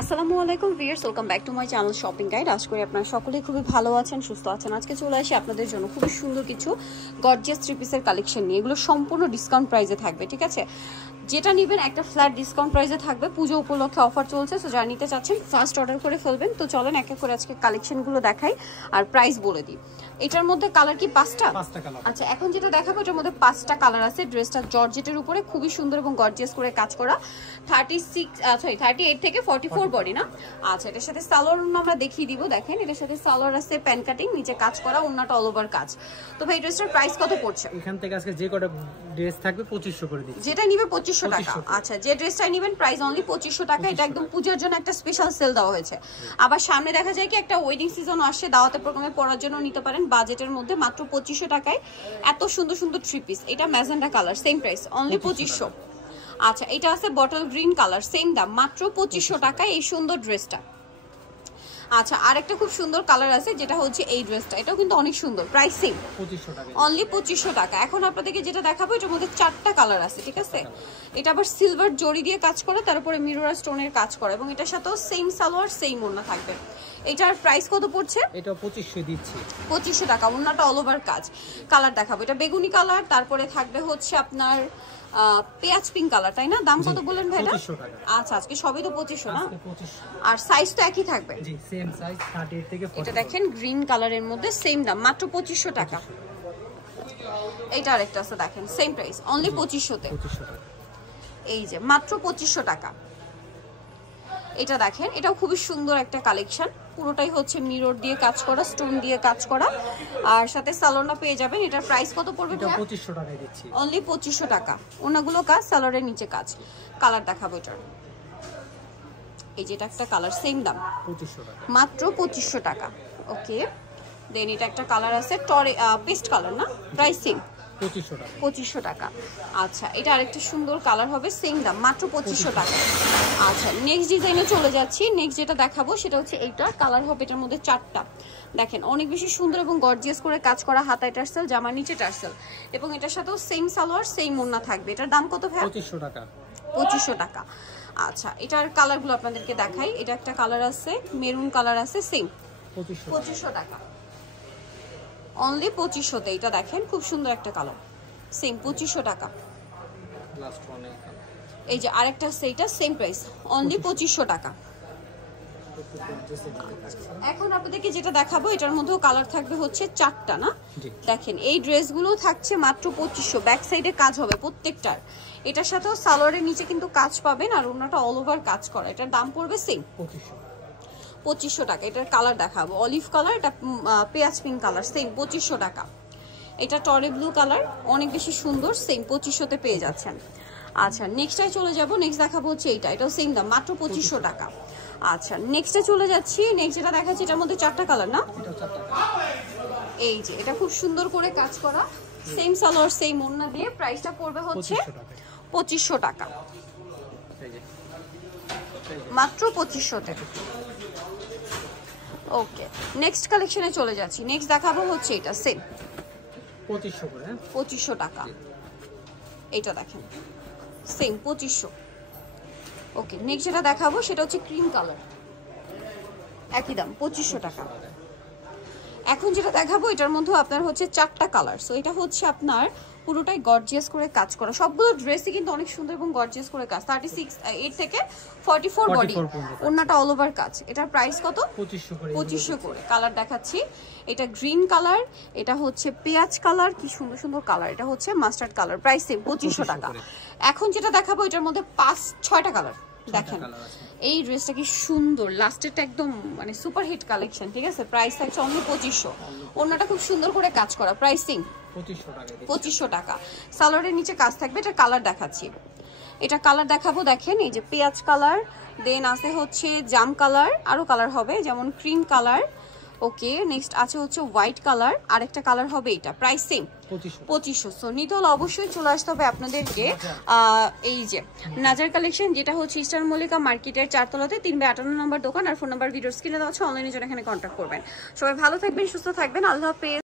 আসসালামু আলাইকুম viewers, welcome back to my channel shopping guide. আশা করি আপনারা সকলেই খুবই ভালো আছেন, সুস্থ আছেন। আজকে চলে আসি আপনাদের জন্য খুবই সুন্দর কিছু গর্জিয়াস থ্রি পিসের কালেকশন নিয়ে। এগুলো সম্পূর্ণ ডিসকাউন্ট প্রাইসে থাকবে, ঠিক আছে? যেটা নেবেন একটা ফ্ল্যাট ডিসকাউন্ট প্রাইসে থাকবে। পুজো উপলক্ষে অফার চলছে, সো যারা নিতে চাচ্ছেন ফার্স্ট অর্ডার করে ফেলবেন। তো চলেন এক এক করে আজকে কালেকশনগুলো দেখাই আর প্রাইস বলে দিই। এটার মধ্যে কালার কি পাঁচটা? আচ্ছা, এখন যেটা দেখাবো এটার মধ্যে পাঁচটা কালার আছে। ড্রেসটা জর্জেটের উপরে খুবই সুন্দর এবং গর্জিয়াস করে কাজ করা। 38 থেকে 44 বডি না? আচ্ছা, এটার সাথে সালোয়ার আমরা দেখিয়ে দিব। দেখেন এটার সাথে সালোয়ার আছে প্যান কাটিং, নিচে কাজ করা, ওন্নাটা অল ওভার কাজ। তো ভাই ড্রেসটার প্রাইস কত পড়ছে? এখান থেকে আজকে যে কটা ড্রেস থাকবে 2500 করে দিচ্ছি। যেটা নিবে 2500 টাকা। আচ্ছা, যে ড্রেসটা নেবেন প্রাইস অনলি 2500 টাকা। এটা একদম পূজার জন্য একটা স্পেশাল সেল দেওয়া হয়েছে। আবার সামনে দেখা যায় কি একটা ওয়েডিং সিজন আসছে, দাওয়াতে প্রোগ্রামে পরার জন্য নিতে পারেন বাজেটের মধ্যে মাত্র 2500 টাকায়। এত সুন্দর সুন্দর থ্রি পিস। এটা magenta colour, same price only 2500। আচ্ছা, এটা আছে বটল গ্রিন কালার, সেম দাম মাত্র 2500 টাকায় এই সুন্দর ড্রেসটা। আচ্ছা, আরেকটা খুব সুন্দর কালার আছে যেটা হচ্ছে এই ড্রেসটা, এটাও কিন্তু অনেক সুন্দর, প্রাইস সেম 2500 টাকা, অনলি 2500 টাকা। এখন আপনাদেরকে যেটা দেখাবো এটার মধ্যে চারটা কালার আছে, ঠিক আছে? এটা আবার সিলভার জরি দিয়ে কাজ করা, তারপরে মিরর স্টোনের কাজ করা, এবং এটার সাথেও সেম সালোয়ার সেম ওড়না থাকবে। এটার প্রাইস কত পড়ছে? এটা 2500 দিচ্ছি, 2500 টাকা। ওড়নাটা অল ওভার কাজ। কালার দেখাবো, এটা বেগুনি কালার, তারপরে থাকবে হচ্ছে আপনার পেঁয়াজ পিঙ্ক কালার, তাই না? দাম কত বললেন ভাইরা? 2500 টাকা। আচ্ছা, আজকে সবই তো 2500 না? 2500। আর সাইজ তো একই থাকবে? জি, সেম সাইজ 38 থেকে 40। এটা দেখেন গ্রিন কালারের মধ্যে সেম দাম মাত্র 2500 টাকা। এইটা আরেকটা আছে দেখেন, সেম প্রাইস অনলি 2500 তে। 2500 টাকা। এই যে মাত্র 2500 টাকা। এটা দেখেন, এটাও খুবই সুন্দর একটা কালেকশন। পুরোটাই হচ্ছে মিরর দিয়ে কাজ করা, স্টোন দিয়ে কাজ করা, আর সাথে সালোয়ারটা পেয়ে যাবেন। এটার প্রাইস কত পড়বে? এটা 2500 টাকায় দিচ্ছি, অনলি 2500 টাকা। ওনাগুলো কাজ, সালোয়ারের নিচে কাজ। কালার দেখাবো এটার। এই যে এটা একটা কালার, সেম দাম 2500 টাকা, মাত্র 2500 টাকা। ওকে, দেন এটা একটা কালার আছে পেস্ট কালার না? প্রাইস সেম 2500 টাকা, 2500 টাকা। আচ্ছা, এটা আরেকটা সুন্দর কালার হবে, সেম দাম মাত্র 2500 টাকা। আচ্ছা, নেক্সট ডিজাইনে চলে যাচ্ছি। নেক্সট যেটা দেখাবো সেটা হচ্ছে এইটা। কালার হবে এটার মধ্যে চারটা। দেখেন অনেক বেশি সুন্দর এবং গর্জিয়াস করে কাজ করা, হাতায় টার্সেল, জামার নিচে টার্সেল, এবং এটার সাথেও সেম সালোয়ার সেম ওড়না থাকবে। এটার দাম কত ভাই? 2500 টাকা, 2500 টাকা। আচ্ছা, এটার কালারগুলো আপনাদেরকে দেখাই। এটা একটা কালার আছে, মেরুন কালার আছে, সেম 2500 টাকা। অনলি 2500 তে। এটা দেখেন খুব সুন্দর একটা কালার, সেম 2500 টাকা। লাস্ট ওয়ান এই যে আরেকটা সেইটা সেম প্রাইস অনলি 2500 টাকা। এখন আপনাদেরকে যেটা দেখাবো এটার মধ্যেও কালার থাকবে হচ্ছে চারটা না? দেখেন এই ড্রেসগুলো থাকছে মাত্র 2500। ব্যাক সাইডে কাজ হবে প্রত্যেকটার। এটার সাথেও সালোয়ারের নিচে কিন্তু কাজ পাবেন, আর ওনাটা অল ওভার কাজ করা। এটার দাম পড়বে সেম 2500 টাকা। এটার কালার দেখাবো অলিভ কালার, এটা পেঁয়াজ পিঙ্ক কালার, সেম 2500 টাকা। এটা টরে ব্লু কালার, অনেক বেশি সুন্দর, সেম 2500 তে পেয়ে যাচ্ছেন। আচ্ছা, নেক্সটটাই চলে যাব। নেক্সট দেখাবো হচ্ছে এইটা, এটাও সেম দাম মাত্র 2500 টাকা। আচ্ছা, নেক্সটে চলে যাচ্ছি। নেক্সট যেটা দেখাচ্ছি এটার মধ্যে চারটা কালার না? এই যে এটা খুব সুন্দর করে কাজ করা, সেম সালোয়ার সেম ওড়না দিয়ে। প্রাইসটা পড়বে হচ্ছে 2500 টাকা, মাত্র 2500 টাকা। ওকে, নেক্সট কালেকশনে চলে যাচ্ছি। নেক্সট দেখাবো হচ্ছে এটা, সেম 2500 করে, 2500 টাকা। এটা দেখেন সেম 2500। ওকে, নেক্সট যেটা দেখাবো সেটা হচ্ছে ক্রিম কালার, একই দাম 2500 টাকা। এখন যেটা দেখাবো এটার মধ্যে আপনার হচ্ছে চারটা কালার। সো এটা হচ্ছে আপনার পুরোটাই গর্জিয়াস করে কাজ করা। সবগুলো ড্রেসই কিন্তু অনেক সুন্দর এবং গর্জিয়াস করে কাজ। 38 থেকে 44 বডি, ওন্নাটা অল ওভার কাজ। এটার প্রাইস কত? 2500 করে। কালার দেখাচ্ছি, এটা গ্রিন কালার, এটা হচ্ছে পেঁয়াজ কালার, কি সুন্দর সুন্দর কালার। এটা হচ্ছে মাস্টার্ড কালার, প্রাইস সেম 2500 টাকা। এখন যেটা দেখাবো এটার মধ্যে 6টা কালার। দেখেন এই ড্রেসটা কি সুন্দর, লাস্টেরটা একদম মানে সুপার হিট কালেকশন, ঠিক আছে? প্রাইস থাকছে অনলি 2500। ওড়নাটা খুব সুন্দর করে কাজ করা, প্রাইসিং 2500 টাকা। সালোয়ারের নিচে কাজ থাকবে। এটা কালার দেখাচ্ছি, এটা কালার দেখাবো। দেখেন এই যে পেঁয়াজ কালার, দেন আছে হচ্ছে জাম কালার, আরো কালার হবে যেমন ক্রিম কালার। ওকে, নেক্সট আছে হচ্ছে হোয়াইট কালার, আরেকটা কালার হবে এটা। Price same 2500। সো নিতে হলে অবশ্যই চলে আসতে হবে আপনাদেরকে এই যে নাজার কালেকশন, যেটা হচ্ছে ইস্টার্ন মল্লিকা মার্কেটের 4 তলাতে 3/58 নম্বর দোকান। আর ফোন নাম্বার ভিডিওর স্ক্রিনে দেওয়া আছে, অনলাইনে জন্য এখানে কন্ট্যাক্ট করবেন। সবাই ভালো থাকবেন, সুস্থ থাকবেন, আল্লাহ হাফেজ।